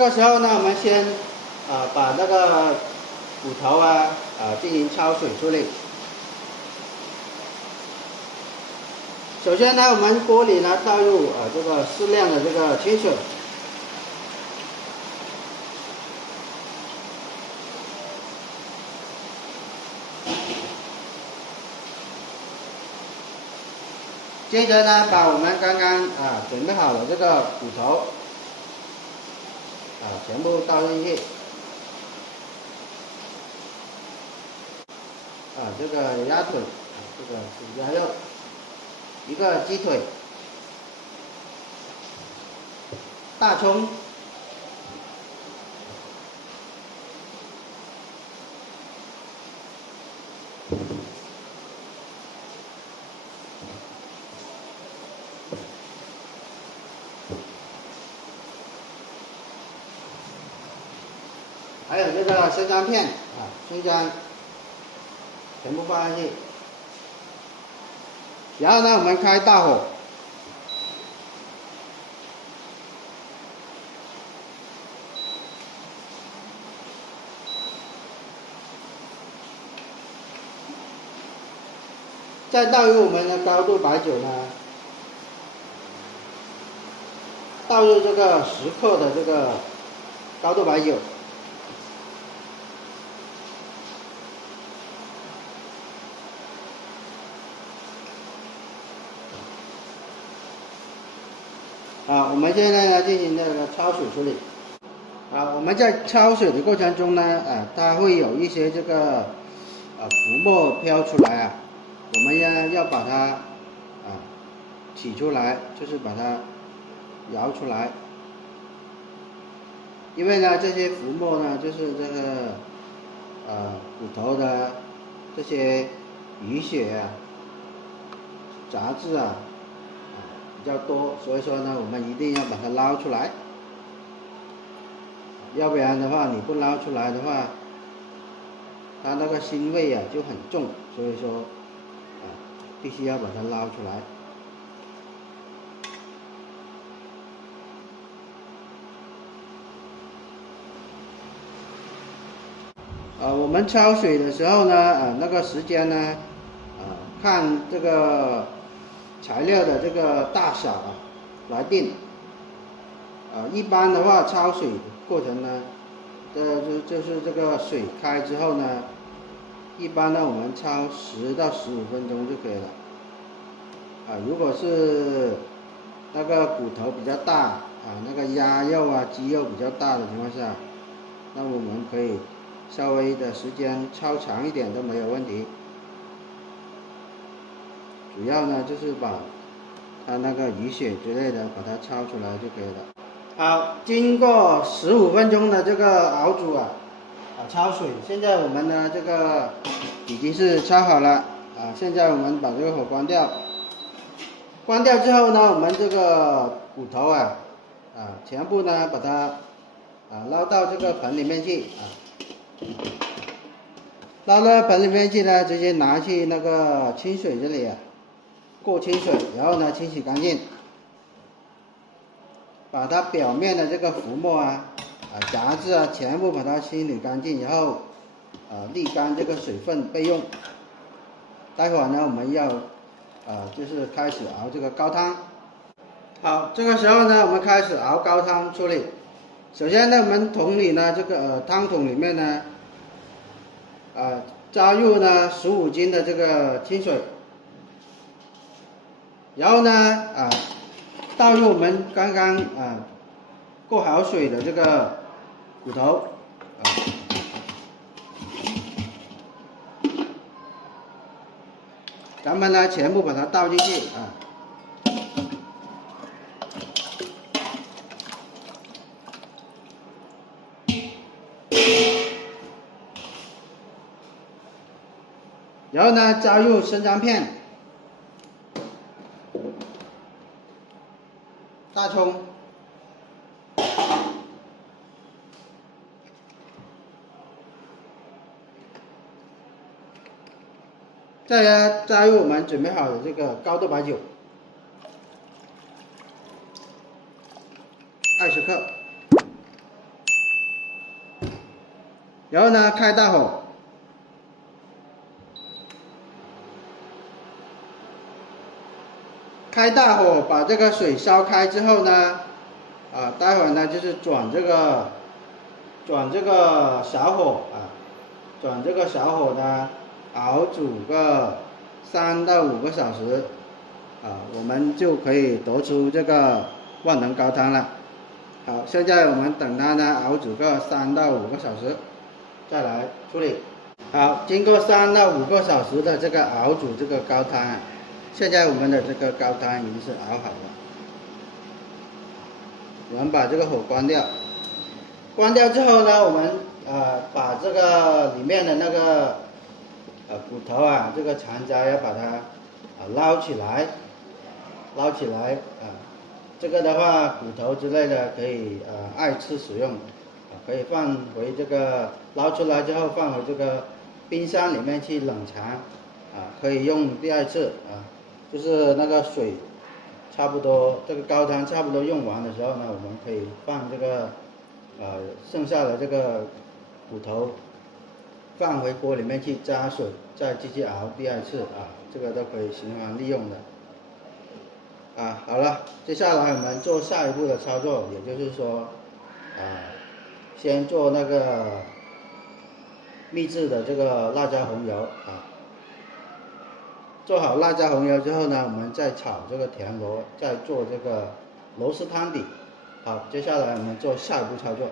个时候呢，我们先把那个骨头进行焯水处理。首先呢，我们锅里呢倒入这个适量的这个清水。接着呢，把我们刚刚准备好的这个骨头全部倒进去。这个鸭腿，这个是鸭肉，一个鸡腿，大葱，还有这个生姜片生姜全部放上去。然后呢，我们开大火，再倒入我们的高度白酒呢，倒入这个10克的这个高度白酒。我们现在呢进行这个焯水处理。我们在焯水的过程中呢，它会有一些这个浮沫飘出来我们要把它取出来，就是把它摇出来。因为呢这些浮沫呢就是这个骨头的这些淤血杂质比较多，所以说呢，我们一定要把它捞出来，要不然的话，你不捞出来的话，它那个腥味就很重，所以说必须要把它捞出来。我们焯水的时候呢，那个时间呢，看这个材料的这个大小来定。一般的话，焯水过程呢，就是这个水开之后呢，一般呢我们焯10到15分钟就可以了。如果是那个骨头比较大那个鸭肉鸡肉比较大的情况下，那我们可以稍微的时间焯长一点都没有问题。主要呢就是把它那个淤血之类的把它焯出来就可以了。好，经过15分钟的这个熬煮焯水，现在我们呢这个已经是焯好了现在我们把这个火关掉。关掉之后呢，我们这个骨头全部呢把它捞到这个盆里面去捞到盆里面去呢，直接拿去那个清水这里过清水，然后呢清洗干净，把它表面的这个浮沫杂质全部把它清理干净，然后沥干这个水分备用。待会儿呢我们要就是开始熬这个高汤。好，这个时候呢我们开始熬高汤处理。首先呢，我们桶里呢这个汤桶里面呢加入呢15斤的这个清水，然后呢倒入我们刚刚过好水的这个骨头咱们呢全部把它倒进去然后呢加入生姜片、大葱、再加入我们准备好的这个高度白酒20克，然后呢，开大火，开大火把这个水烧开之后呢，待会儿呢就是转这个小火转这个小火呢熬煮个3到5个小时，我们就可以得出这个万能高汤了。好，现在我们等它呢熬煮个3到5个小时，再来处理。好，经过3到5个小时的这个熬煮这个高汤，现在我们的这个高汤已经是熬好了。我们把这个火关掉，关掉之后呢，我们把这个里面的那个骨头这个残渣要把它捞起来，这个的话骨头之类的可以2次使用，可以放回这个捞出来之后放回这个冰箱里面去冷藏，可以用第2次就是那个水差不多，这个高汤差不多用完的时候呢，我们可以放这个剩下的这个骨头放回锅里面去加水，再继续熬第2次这个都可以循环利用的。好了，接下来我们做下一步的操作，也就是说先做那个秘制的这个辣椒红油做好辣椒红油之后呢，我们再炒这个田螺，再做这个螺丝汤底。好，接下来我们做下一步操作。